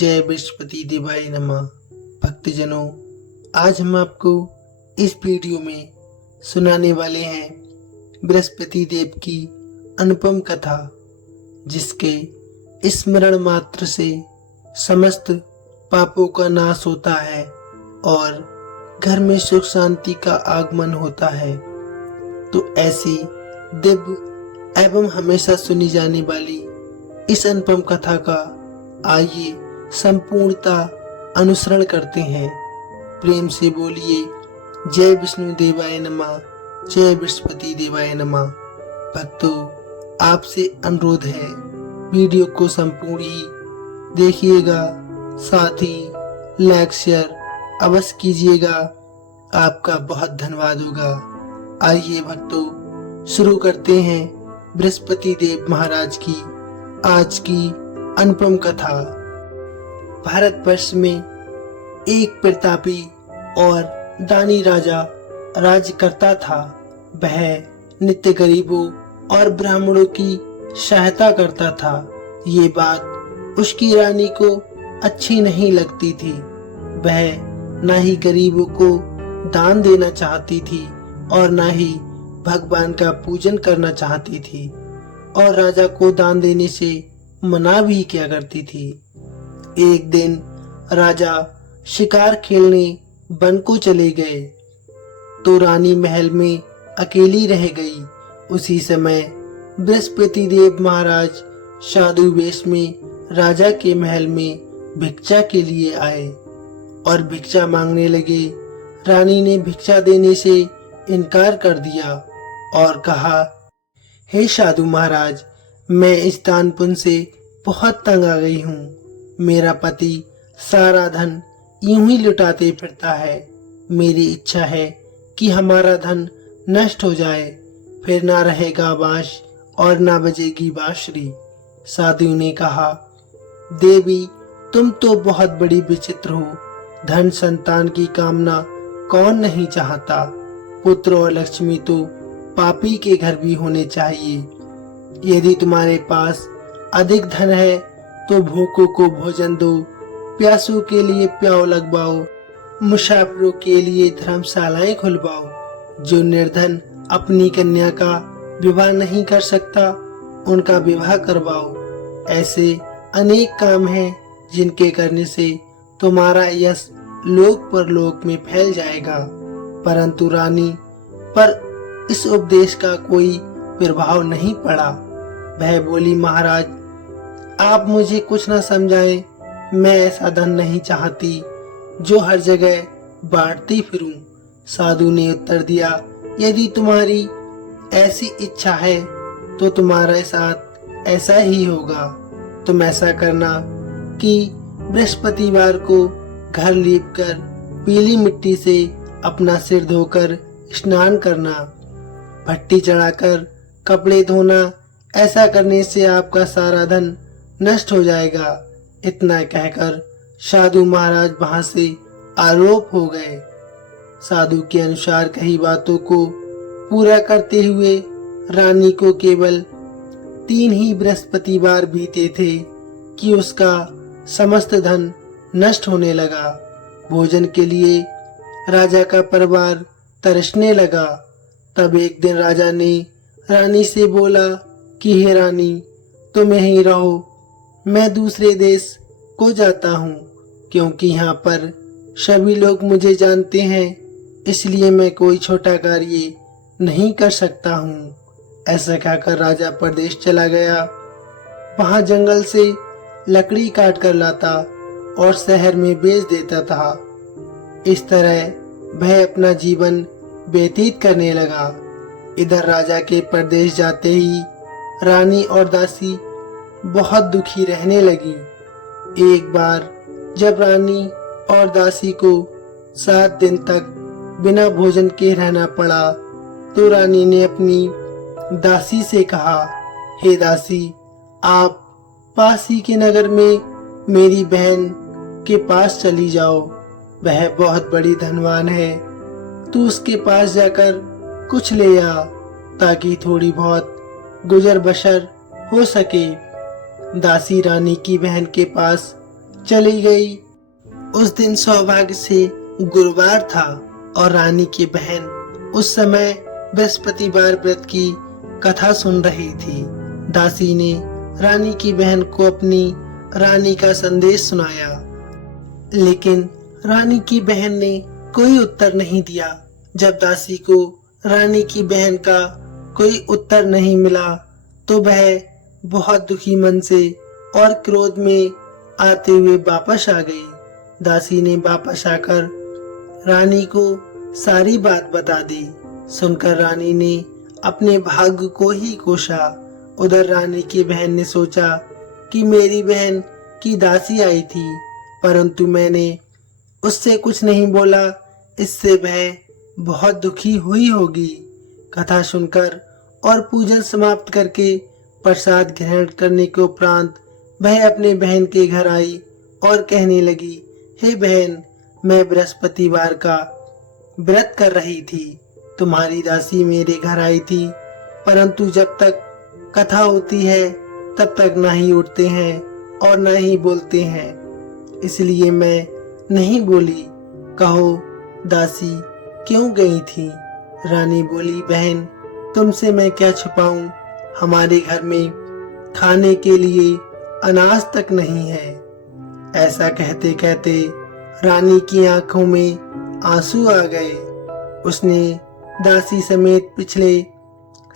जय बृहस्पति देवाय नमः। भक्तजनों, आज हम आपको इस वीडियो में सुनाने वाले हैं बृहस्पति देव की अनुपम कथा, जिसके स्मरण मात्र से समस्त पापों का नाश होता है और घर में सुख शांति का आगमन होता है। तो ऐसी दिव्य एवं हमेशा सुनी जाने वाली इस अनुपम कथा का आइए संपूर्णता अनुसरण करते हैं। प्रेम से बोलिए जय विष्णु देवाय नमः, जय बृहस्पति देवाय नमः। भक्तों, आपसे अनुरोध है, वीडियो को संपूर्ण ही देखिएगा, साथ ही लाइक शेयर अवश्य कीजिएगा। आपका बहुत धन्यवाद होगा। आइए भक्तों, शुरू करते हैं बृहस्पति देव महाराज की आज की अनुपम कथा। भारतवर्ष में एक प्रतापी और दानी राजा राज्य करता था। वह नित्य गरीबों और ब्राह्मणों की सहायता करता था। ये बात उसकी रानी को अच्छी नहीं लगती थी। वह न ही गरीबों को दान देना चाहती थी और न ही भगवान का पूजन करना चाहती थी, और राजा को दान देने से मना भी किया करती थी। एक दिन राजा शिकार खेलने वन को चले गए तो रानी महल में अकेली रह गई। उसी समय बृहस्पति देव महाराज साधु वेश में राजा के महल में भिक्षा के लिए आए और भिक्षा मांगने लगे। रानी ने भिक्षा देने से इनकार कर दिया और कहा, हे साधु महाराज, मैं इस दान पुण्य से बहुत तंग आ गई हूँ। मेरा पति सारा धन यूं ही लुटाते फिरता है। मेरी इच्छा है कि हमारा धन नष्ट हो जाए, फिर ना रहेगा बांस और ना बजेगी बांसुरी। साधु ने कहा, देवी, तुम तो बहुत बड़ी विचित्र हो। धन संतान की कामना कौन नहीं चाहता। पुत्र और लक्ष्मी तो पापी के घर भी होने चाहिए। यदि तुम्हारे पास अधिक धन है तो भूखों को भोजन दो, प्यासों के लिए प्याऊ लगवाओ, मुसाफिरों के लिए धर्मशालाएं खुलवाओ। जो निर्धन अपनी कन्या का विवाह नहीं कर सकता, उनका विवाह करवाओ। ऐसे अनेक काम हैं जिनके करने से तुम्हारा यश लोक परलोक में फैल जाएगा। परंतु रानी पर इस उपदेश का कोई प्रभाव नहीं पड़ा। वह बोली, महाराज, आप मुझे कुछ न समझाएं। मैं ऐसा धन नहीं चाहती जो हर जगह बांटती फिरूं। साधु ने उत्तर दिया, यदि तुम्हारी ऐसी इच्छा है तो तुम्हारे साथ ऐसा ही होगा। तुम ऐसा करना कि बृहस्पतिवार को घर लीपकर पीली मिट्टी से अपना सिर धोकर स्नान करना, भट्टी चढ़ाकर कपड़े धोना। ऐसा करने से आपका सारा धन नष्ट हो जाएगा। इतना कहकर साधु महाराज वहां से आलोप हो गए। साधु के अनुसार कही बातों को पूरा करते हुए रानी को केवल 3 ही बृहस्पतिवार बीते थे कि उसका समस्त धन नष्ट होने लगा। भोजन के लिए राजा का परिवार तरसने लगा। तब एक दिन राजा ने रानी से बोला कि हे रानी, तुम यहीं रहो, मैं दूसरे देश को जाता हूँ, क्योंकि यहाँ पर सभी लोग मुझे जानते हैं, इसलिए मैं कोई छोटा कार्य नहीं कर सकता हूँ। ऐसा कहकर राजा प्रदेश चला गया। वहाँ जंगल से लकड़ी काट कर लाता और शहर में बेच देता था। इस तरह वह अपना जीवन व्यतीत करने लगा। इधर राजा के प्रदेश जाते ही रानी और दासी बहुत दुखी रहने लगी। एक बार जब रानी और दासी को 7 दिन तक बिना भोजन के रहना पड़ा तो रानी ने अपनी दासी से कहा, हे दासी, आप पास ही के नगर में मेरी बहन के पास चली जाओ। वह बहुत बड़ी धनवान है। तू उसके पास जाकर कुछ ले आ ताकि थोड़ी बहुत गुजर बसर हो सके। दासी रानी की बहन के पास चली गई। उस दिन सौभाग्य से गुरुवार था और रानी की बहन उस समय बृहस्पतिवार व्रत की कथा सुन रही थी। दासी ने रानी की बहन को अपनी रानी का संदेश सुनाया, लेकिन रानी की बहन ने कोई उत्तर नहीं दिया। जब दासी को रानी की बहन का कोई उत्तर नहीं मिला तो वह बहुत दुखी मन से और क्रोध में आते हुए वापस आ गई। दासी ने वापस आकर रानी को सारी बात बता दी। सुनकर रानी ने अपने भाग्य को ही कोसा। उधर रानी की बहन ने सोचा कि मेरी बहन की दासी आई थी, परंतु मैंने उससे कुछ नहीं बोला, इससे वह बहुत दुखी हुई होगी। कथा सुनकर और पूजन समाप्त करके प्रसाद ग्रहण करने के उपरांत वह अपने बहन के घर आई और कहने लगी, हे बहन, मैं बृहस्पतिवार का व्रत कर रही थी। तुम्हारी दासी मेरे घर आई थी, परंतु जब तक कथा होती है तब तक ना ही उठते हैं और ना ही बोलते हैं, इसलिए मैं नहीं बोली। कहो दासी क्यों गई थी? रानी बोली, बहन तुमसे मैं क्या छुपाऊं, हमारे घर में खाने के लिए अनाज तक नहीं है। ऐसा कहते कहते रानी की आंखों में आंसू आ गए। उसने दासी समेत पिछले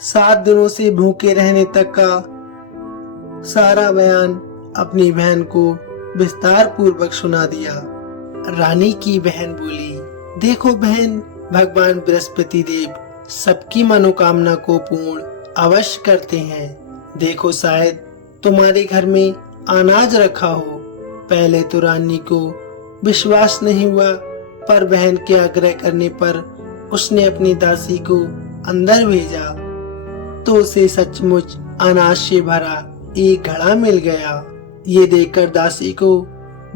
7 दिनों से भूखे रहने तक का सारा बयान अपनी बहन को विस्तार पूर्वक सुना दिया। रानी की बहन बोली, देखो बहन, भगवान बृहस्पति देव सबकी मनोकामना को पूर्ण अवश्य करते हैं। देखो शायद तुम्हारे घर में अनाज रखा हो। पहले तो रानी को विश्वास नहीं हुआ, पर बहन के आग्रह करने पर उसने अपनी दासी को अंदर भेजा तो उसे सचमुच अनाज से भरा एक घड़ा मिल गया। ये देखकर दासी को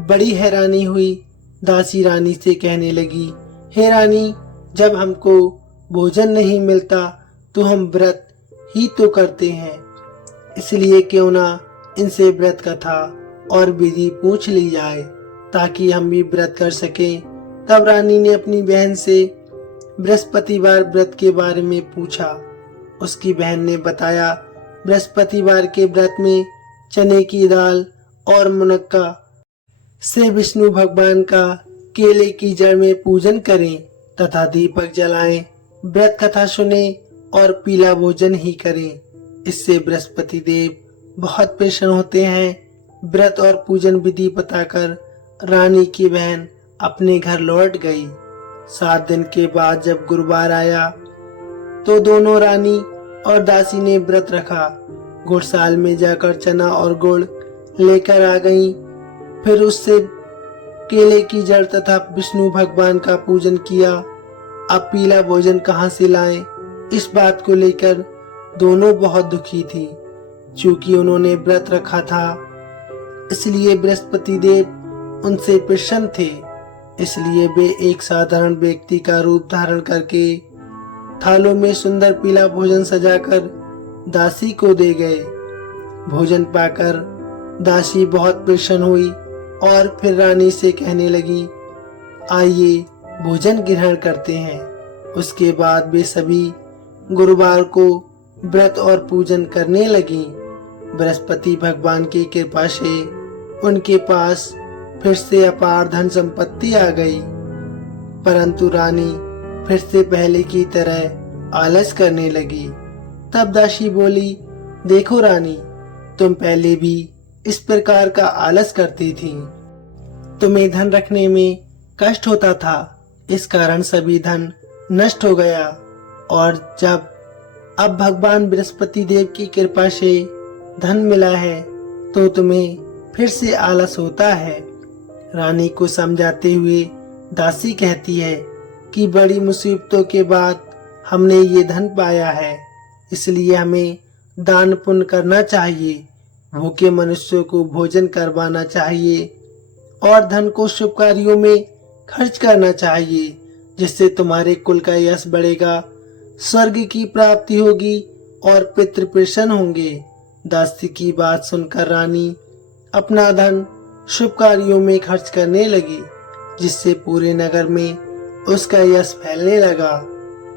बड़ी हैरानी हुई। दासी रानी से कहने लगी, हे रानी, जब हमको भोजन नहीं मिलता तो हम व्रत ही तो करते हैं, इसलिए क्यों ना इनसे व्रत कथा और विधि पूछ ली जाए ताकि हम भी व्रत कर सकें। तब रानी ने अपनी बहन से बृहस्पतिवार व्रत के बारे में पूछा। उसकी बहन ने बताया, बृहस्पतिवार के व्रत में चने की दाल और मुनक्का से विष्णु भगवान का केले की जड़ में पूजन करें तथा दीपक जलाएं, व्रत कथा सुने और पीला भोजन ही करें। इससे बृहस्पति देव बहुत प्रसन्न होते हैं। व्रत और पूजन विधि बताकर रानी की बहन अपने घर लौट गई। 7 दिन के बाद जब गुरुवार आया तो दोनों रानी और दासी ने व्रत रखा। गुड़साल में जाकर चना और गुड़ लेकर आ गईं। फिर उससे केले की जड़ तथा विष्णु भगवान का पूजन किया। अब पीला भोजन कहाँ से लाएं, इस बात को लेकर दोनों बहुत दुखी थी। चूंकि उन्होंने व्रत रखा था, इसलिए बृहस्पति देव उनसे प्रसन्न थे। इसलिए वे एक साधारण व्यक्ति का रूप धारण करके थालों में सुंदर पीला भोजन सजाकर दासी को दे गए। भोजन पाकर दासी बहुत प्रसन्न हुई और फिर रानी से कहने लगी, आइए भोजन ग्रहण करते हैं। उसके बाद वे सभी गुरुवार को व्रत और पूजन करने लगी। बृहस्पति भगवान की कृपा से उनके पास फिर से अपार धन संपत्ति आ गई, परंतु रानी फिर से पहले की तरह आलस करने लगी। तब दासी बोली, देखो रानी, तुम पहले भी इस प्रकार का आलस करती थी। तुम्हें धन रखने में कष्ट होता था, इस कारण सभी धन नष्ट हो गया, और जब अब भगवान बृहस्पति देव की कृपा से धन मिला है तो तुम्हें फिर से आलस होता है। रानी को समझाते हुए दासी कहती है कि बड़ी मुसीबतों के बाद हमने ये धन पाया है, इसलिए हमें दान पुण्य करना चाहिए, भूखे मनुष्यों को भोजन करवाना चाहिए और धन को शुभ कार्यों में खर्च करना चाहिए, जिससे तुम्हारे कुल का यश बढ़ेगा, स्वर्ग की प्राप्ति होगी और पितृ प्रसन्न होंगे। दासी की बात सुनकर रानी अपना धन शुभ कार्यों में खर्च करने लगी, जिससे पूरे नगर में उसका यश फैलने लगा।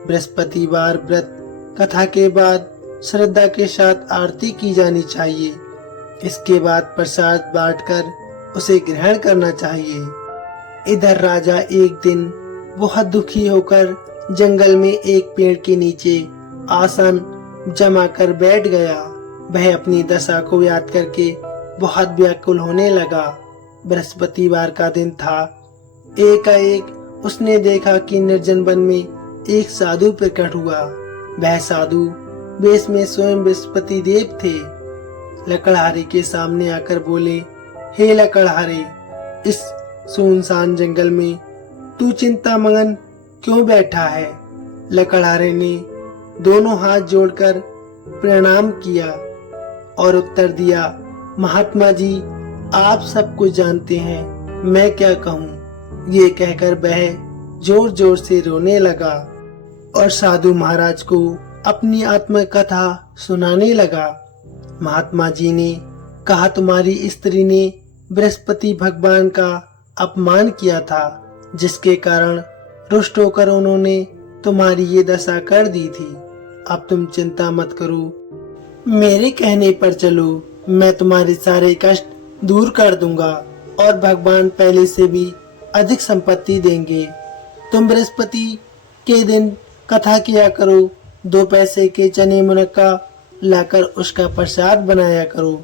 बृहस्पतिवार व्रत कथा के बाद श्रद्धा के साथ आरती की जानी चाहिए। इसके बाद प्रसाद बांटकर उसे ग्रहण करना चाहिए। इधर राजा एक दिन बहुत दुखी होकर जंगल में एक पेड़ के नीचे आसन जमा कर बैठ गया। वह अपनी दशा को याद करके बहुत व्याकुल होने लगा। बृहस्पतिवार का दिन था। एकाएक उसने देखा कि निर्जन वन में एक साधु प्रकट हुआ। वह साधु वेश में स्वयं बृहस्पति देव थे। लकड़हारे के सामने आकर बोले, हे लकड़हारे, इस सुनसान जंगल में तू चिंता मगन क्यों बैठा है? लकड़हारे ने दोनों हाथ जोड़कर प्रणाम किया और उत्तर दिया, महात्मा जी, आप सब कुछ जानते हैं, मैं क्या कहूँ। ये कहकर वह जोर जोर से रोने लगा और साधु महाराज को अपनी आत्मकथा सुनाने लगा। महात्मा जी ने कहा, तुम्हारी स्त्री ने बृहस्पति भगवान का अपमान किया था, जिसके कारण रुष्ट होकर उन्होंने तुम्हारी ये दशा कर दी थी। अब तुम चिंता मत करो, मेरे कहने पर चलो, मैं तुम्हारे सारे कष्ट दूर कर दूंगा और भगवान पहले से भी अधिक संपत्ति देंगे। तुम बृहस्पति के दिन कथा किया करो, 2 पैसे के चने मुनक्का लाकर उसका प्रसाद बनाया करो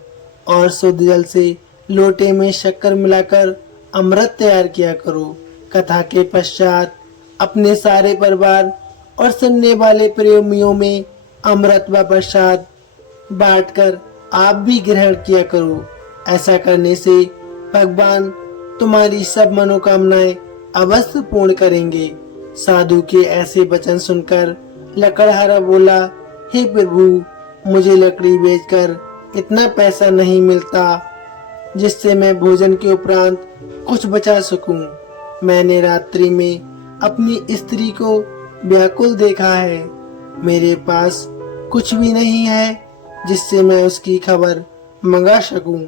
और शुद्ध जल से लोटे में शक्कर मिलाकर अमृत तैयार किया करो। कथा के पश्चात अपने सारे परिवार और सुनने वाले प्रेमियों में अमृत व प्रसाद बांटकर आप भी ग्रहण किया करो। ऐसा करने से भगवान तुम्हारी सब मनोकामनाएं अवश्य पूर्ण करेंगे। साधु के ऐसे वचन सुनकर लकड़हारा बोला, हे प्रभु, मुझे लकड़ी बेचकर इतना पैसा नहीं मिलता जिससे मैं भोजन के उपरांत कुछ बचा सकूं। मैंने रात्रि में अपनी स्त्री को व्याकुल देखा है। मेरे पास कुछ भी नहीं है जिससे मैं उसकी खबर मंगा सकूं।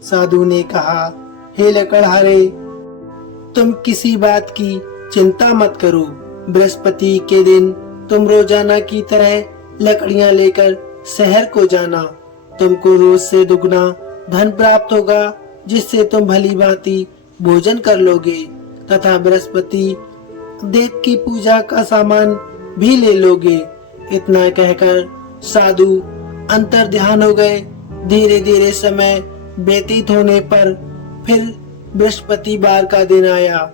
साधु ने कहा, हे लकड़हारे, तुम किसी बात की चिंता मत करो। बृहस्पति के दिन तुम रोजाना की तरह लकड़ियां लेकर शहर को जाना। तुमको रोज से दुगना धन प्राप्त होगा, जिससे तुम भली भांति भोजन कर लोगे तथा बृहस्पति देव की पूजा का सामान भी ले लोगे। इतना कहकर साधु अंतर ध्यान हो गए। धीरे धीरे समय व्यतीत होने पर फिर बृहस्पतिवार का दिन आया।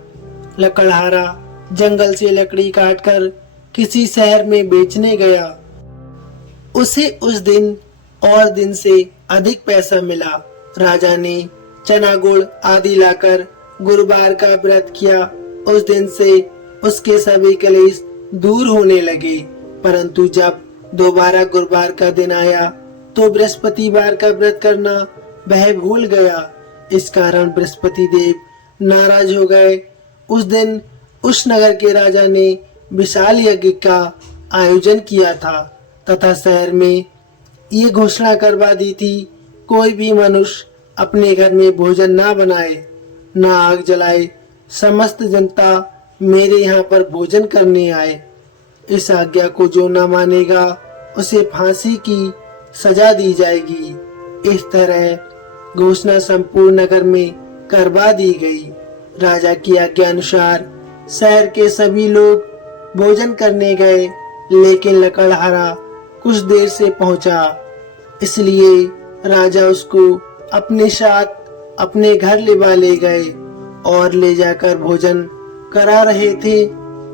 लकड़हारा जंगल से लकड़ी काटकर किसी शहर में बेचने गया। उसे उस दिन और दिन से अधिक पैसा मिला। राजा ने चना गुड़ आदि लाकर गुरुवार का व्रत किया। उस दिन से उसके सभी कलेश दूर होने लगे। परंतु जब दोबारा गुरुवार का दिन आया तो बृहस्पतिवार का व्रत करना वह भूल गया। इस कारण बृहस्पति देव नाराज हो गए। उस दिन उस नगर के राजा ने विशाल यज्ञ का आयोजन किया था तथा शहर में ये घोषणा करवा दी थी, कोई भी मनुष्य अपने घर में भोजन ना बनाए, ना आग जलाए। समस्त जनता मेरे यहाँ पर भोजन करने आए। इस आज्ञा को जो न मानेगा उसे फांसी की सजा दी जाएगी। इस तरह घोषणा संपूर्ण नगर में करवा दी गई। राजा की आज्ञा अनुसार शहर के सभी लोग भोजन करने गए, लेकिन लकड़हारा कुछ देर से पहुंचा। इसलिए राजा उसको अपने साथ अपने घर ले गए और ले जाकर भोजन करा रहे थे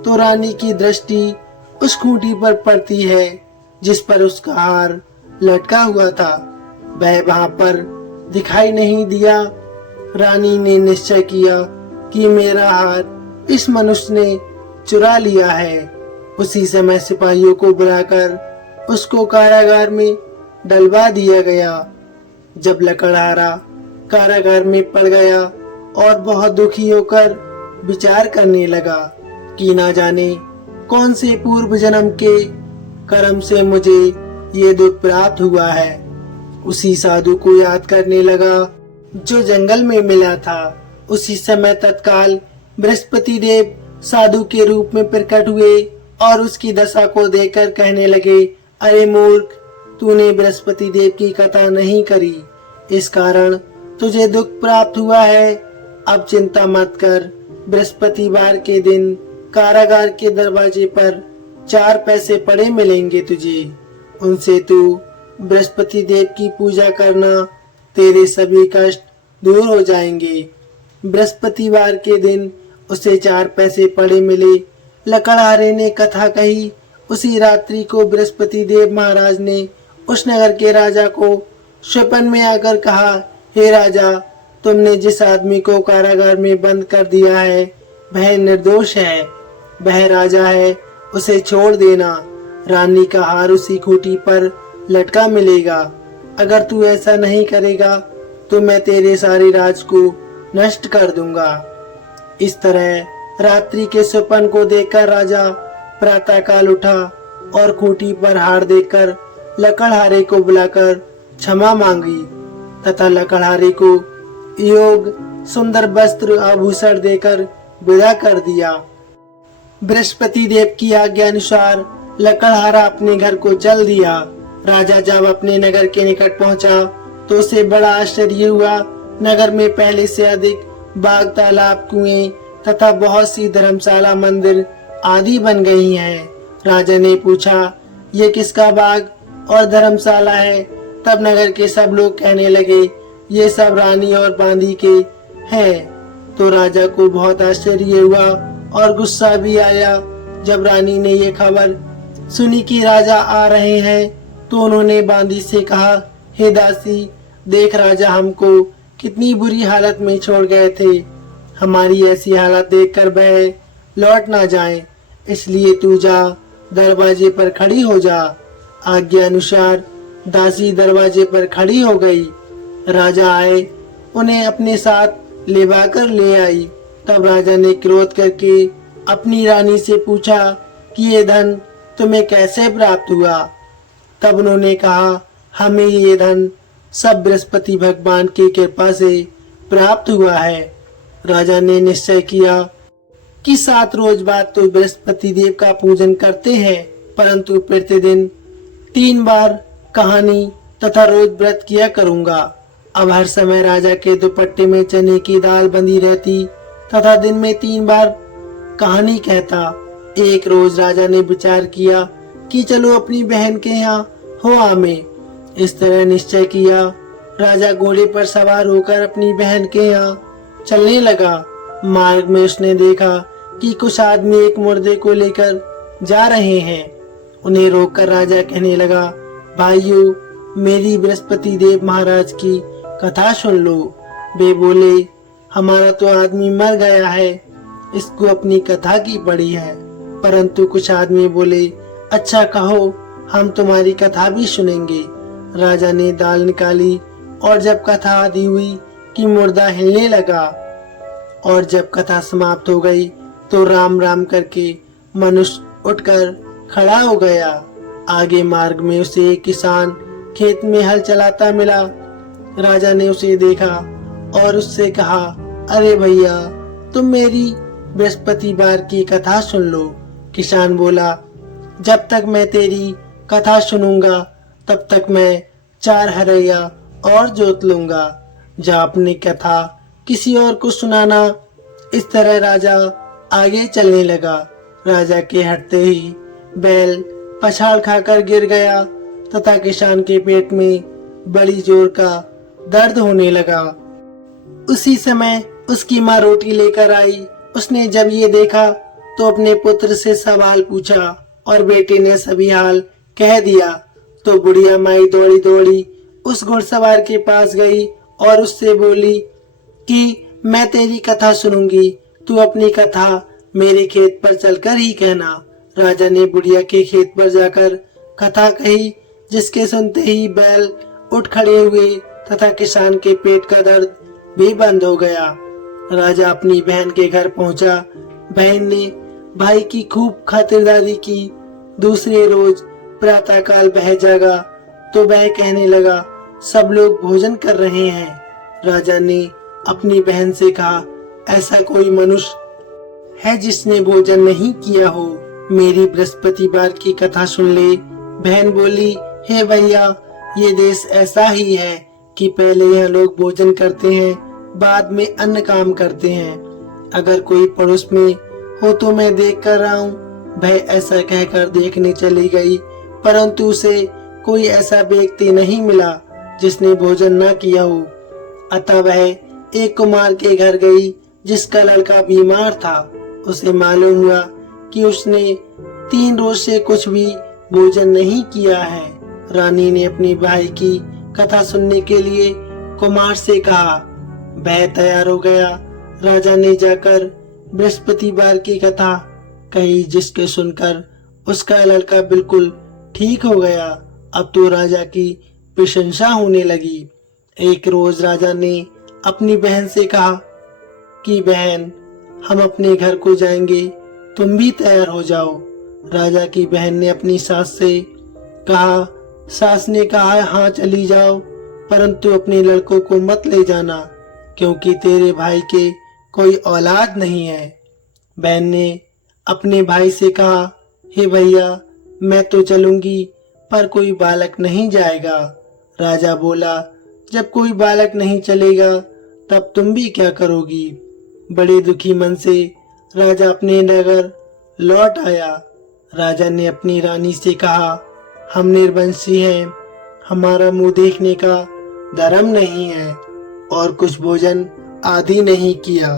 तो रानी की दृष्टि उस खूंटी पर पड़ती है जिस पर उसका हार लटका हुआ था। वह वहां पर दिखाई नहीं दिया। रानी ने निश्चय किया कि मेरा हार इस मनुष्य ने चुरा लिया है। उसी समय सिपाहियों को बुलाकर उसको कारागार में डलवा दिया गया। जब लकड़हारा कारागार में पड़ गया और बहुत दुखी होकर विचार करने लगा कि ना जाने कौन से पूर्व जन्म के कर्म से मुझे ये दुख प्राप्त हुआ है। उसी साधु को याद करने लगा जो जंगल में मिला था। उसी समय तत्काल बृहस्पति देव साधु के रूप में प्रकट हुए और उसकी दशा को देखकर कहने लगे, अरे मूर्ख, तूने बृहस्पति देव की कथा नहीं करी, इस कारण तुझे दुख प्राप्त हुआ है। अब चिंता मत कर, बृहस्पतिवार के दिन कारागार के दरवाजे पर 4 पैसे पड़े मिलेंगे तुझे। उनसे तू बृहस्पति देव की पूजा करना, तेरे सभी कष्ट दूर हो जाएंगे। बृहस्पतिवार के दिन उसे 4 पैसे पड़े मिले। लकड़हारे ने कथा कही। उसी रात्रि को बृहस्पति देव महाराज ने उस नगर के राजा को स्वप्न में आकर कहा, हे राजा, तुमने जिस आदमी को कारागार में बंद कर दिया है वह निर्दोष है, वह राजा है, उसे छोड़ देना। रानी का हार उसी खूंटी पर लटका मिलेगा। अगर तू ऐसा नहीं करेगा तो मैं तेरे सारे राज को नष्ट कर दूंगा। इस तरह रात्रि के स्वप्न को देखकर राजा प्रातःकाल उठा और खूंटी पर हार देखकर लकड़हारे को बुलाकर क्षमा मांगी तथा लकड़हारे को योग सुंदर वस्त्र आभूषण देकर विदा कर दिया। बृहस्पति देव की आज्ञा अनुसार लकड़हारा अपने घर को चल दिया। राजा जब अपने नगर के निकट पहुंचा तो उसे बड़ा आश्चर्य हुआ। नगर में पहले से अधिक बाग, तालाब, कुएं तथा बहुत सी धर्मशाला, मंदिर आदि बन गई हैं। राजा ने पूछा, ये किसका बाग और धर्मशाला है? तब नगर के सब लोग कहने लगे, ये सब रानी और बांदी के हैं। तो राजा को बहुत आश्चर्य हुआ और गुस्सा भी आया। जब रानी ने ये खबर सुनी कि राजा आ रहे हैं तो उन्होंने बांदी से कहा, हे दासी, देख राजा हमको कितनी बुरी हालत में छोड़ गए थे। हमारी ऐसी हालत देखकर वह लौट ना जाए, इसलिए तू जा, दरवाजे पर खड़ी हो जा। आज्ञा अनुसार दासी दरवाजे पर खड़ी हो गई। राजा आए, उन्हें अपने साथ लेवाकर ले आई। तब राजा ने क्रोध करके अपनी रानी से पूछा कि ये धन तुम्हें कैसे प्राप्त हुआ? तब उन्होंने कहा, हमें ये धन सब बृहस्पति भगवान की कृपा से प्राप्त हुआ है। राजा ने निश्चय किया कि 7 रोज बाद तो बृहस्पति देव का पूजन करते हैं, परंतु प्रतिदिन 3 बार कहानी तथा रोज व्रत किया करूंगा। अब हर समय राजा के दुपट्टे में चने की दाल बंधी रहती तथा दिन में 3 बार कहानी कहता। एक रोज राजा ने विचार किया कि चलो अपनी बहन के यहाँ हो आमे। इस तरह निश्चय किया। राजा घोड़े पर सवार होकर अपनी बहन के यहाँ चलने लगा। मार्ग में उसने देखा कि कुछ आदमी एक मुर्दे को लेकर जा रहे हैं। उन्हें रोककर राजा कहने लगा, भाइयों, मेरी बृहस्पति देव महाराज की कथा सुन लो। वे बोले, हमारा तो आदमी मर गया है, इसको अपनी कथा की पड़ी है। परंतु कुछ आदमी बोले, अच्छा कहो, हम तुम्हारी कथा भी सुनेंगे। राजा ने दाल निकाली और जब कथा आदि हुई कि मुर्दा हिलने लगा और जब कथा समाप्त हो गई तो राम राम करके मनुष्य उठकर खड़ा हो गया। आगे मार्ग में उसे एक किसान खेत में हल चलाता मिला। राजा ने उसे देखा और उससे कहा, अरे भैया, तुम मेरी बृहस्पतिवार की कथा सुन लो। किसान बोला, जब तक मैं तेरी कथा सुनूंगा तब तक मैं 4 हरैया और जोत लूंगा। जा अपनी कथा किसी और को सुनाना। इस तरह राजा आगे चलने लगा। राजा के हटते ही बैल पछाड़ खाकर गिर गया तथा किसान के पेट में बड़ी जोर का दर्द होने लगा। उसी समय उसकी माँ रोटी लेकर आई। उसने जब ये देखा तो अपने पुत्र से सवाल पूछा और बेटे ने सभी हाल कह दिया। तो बुढ़िया माई दौड़ी दौड़ी उस घुड़सवार के पास गई और उससे बोली कि मैं तेरी कथा सुनूंगी, तू अपनी कथा मेरे खेत पर चलकर ही कहना। राजा ने बुढ़िया के खेत पर जाकर कथा कही, जिसके सुनते ही बैल उठ खड़े हुए तथा किसान के पेट का दर्द भी बंद हो गया। राजा अपनी बहन के घर पहुंचा। बहन ने भाई की खूब खातिरदारी की। दूसरे रोज प्रातःकाल वह जागा तो वह कहने लगा, सब लोग भोजन कर रहे हैं। राजा ने अपनी बहन से कहा, ऐसा कोई मनुष्य है जिसने भोजन नहीं किया हो? मेरी बृहस्पतिवार की कथा सुन ले। बहन बोली, हे भैया, ये देश ऐसा ही है कि पहले यह लोग भोजन करते हैं, बाद में अन्य काम करते हैं। अगर कोई पड़ोस में हो तो मैं देख कर रहा हूँ। वह ऐसा कहकर देखने चली गई, परंतु उसे कोई ऐसा व्यक्ति नहीं मिला जिसने भोजन न किया हो। अतः वह एक कुमार के घर गई जिसका लड़का बीमार था। उसे मालूम हुआ कि उसने 3 रोज से कुछ भी भोजन नहीं किया है। रानी ने अपनी भाई की कथा सुनने के लिए कुमार से कहा। वह तैयार हो गया। राजा ने जाकर बृहस्पतिवार की कथा कही, जिसके सुनकर उसका लड़का बिल्कुल ठीक हो गया। अब तो राजा की प्रशंसा होने लगी। एक रोज राजा ने अपनी बहन से कहा कि बहन, हम अपने घर को जाएंगे, तुम भी तैयार हो जाओ। राजा की बहन ने अपनी सास से कहा। सास ने कहा, हाँ चली जाओ, परंतु अपने लड़कों को मत ले जाना, क्योंकि तेरे भाई के कोई औलाद नहीं है। बहन ने अपने भाई से कहा, हे भैया, मैं तो चलूंगी, पर कोई बालक नहीं जाएगा। राजा बोला, जब कोई बालक नहीं चलेगा तब तुम भी क्या करोगी? बड़े दुखी मन से राजा अपने नगर लौट आया। राजा ने अपनी रानी से कहा, हम निर्वंशी हैं, हमारा मुंह देखने का धर्म नहीं है और कुछ भोजन आदि नहीं किया।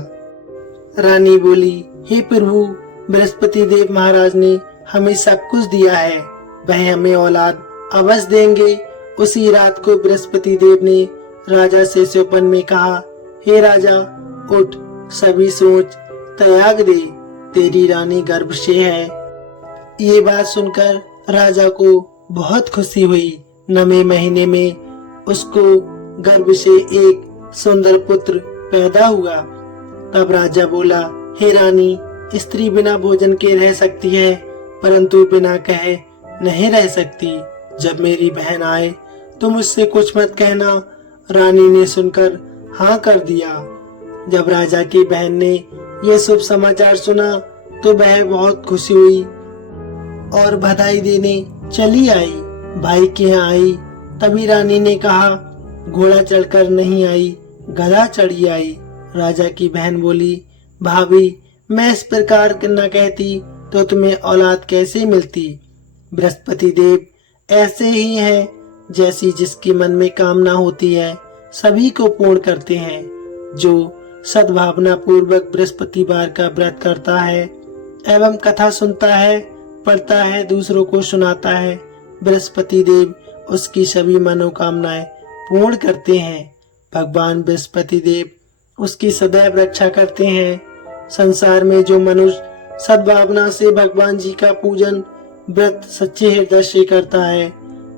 रानी बोली, हे प्रभु, बृहस्पति देव महाराज ने हमें सब कुछ दिया है, वह हमें औलाद अवश्य देंगे। उसी रात को बृहस्पति देव ने राजा से स्वप्न में कहा, हे राजा, उठ, सभी सोच त्याग दे, तेरी रानी गर्भ से है। ये बात सुनकर राजा को बहुत खुशी हुई। 9वें महीने में उसको गर्भ से एक सुंदर पुत्र पैदा हुआ। तब राजा बोला, हे रानी, स्त्री बिना भोजन के रह सकती है, परंतु बिना कहे नहीं रह सकती। जब मेरी बहन आए तो मुझसे कुछ मत कहना। रानी ने सुनकर हाँ कर दिया। जब राजा की बहन ने यह शुभ समाचार सुना तो वह बहुत खुशी हुई और बधाई देने चली आई। भाई के यहाँ आई, तभी रानी ने कहा, घोड़ा चढ़कर नहीं आई, गधा चढ़ी आई। राजा की बहन बोली, भाभी, मैं इस प्रकार न कहती तो तुम्हें औलाद कैसे मिलती? बृहस्पति देव ऐसे ही हैं, जैसी जिसके मन में कामना होती है सभी को पूर्ण करते हैं। जो सद्भावना पूर्वक बृहस्पतिवार का व्रत करता है एवं कथा सुनता है, पढ़ता है, दूसरों को सुनाता है, बृहस्पति देव उसकी सभी मनोकामनाएं पूर्ण करते हैं। भगवान बृहस्पति देव उसकी सदैव रक्षा करते हैं। संसार में जो मनुष्य सद्भावना से भगवान जी का पूजन व्रत सच्चे हृदय से करता है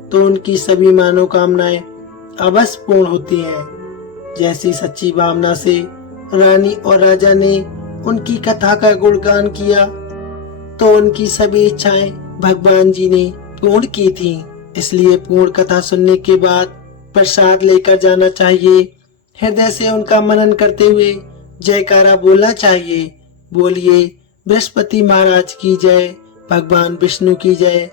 तो उनकी सभी मनोकामनाएं अवश्य पूर्ण होती हैं। जैसी सच्ची भावना से रानी और राजा ने उनकी कथा का गुणगान किया तो उनकी सभी इच्छाएं भगवान जी ने पूर्ण की थी। इसलिए पूर्ण कथा सुनने के बाद प्रसाद लेकर जाना चाहिए। हृदय से उनका मनन करते हुए जयकारा बोलना चाहिए। बोलिए, बृहस्पति महाराज की जय, भगवान विष्णु की जय,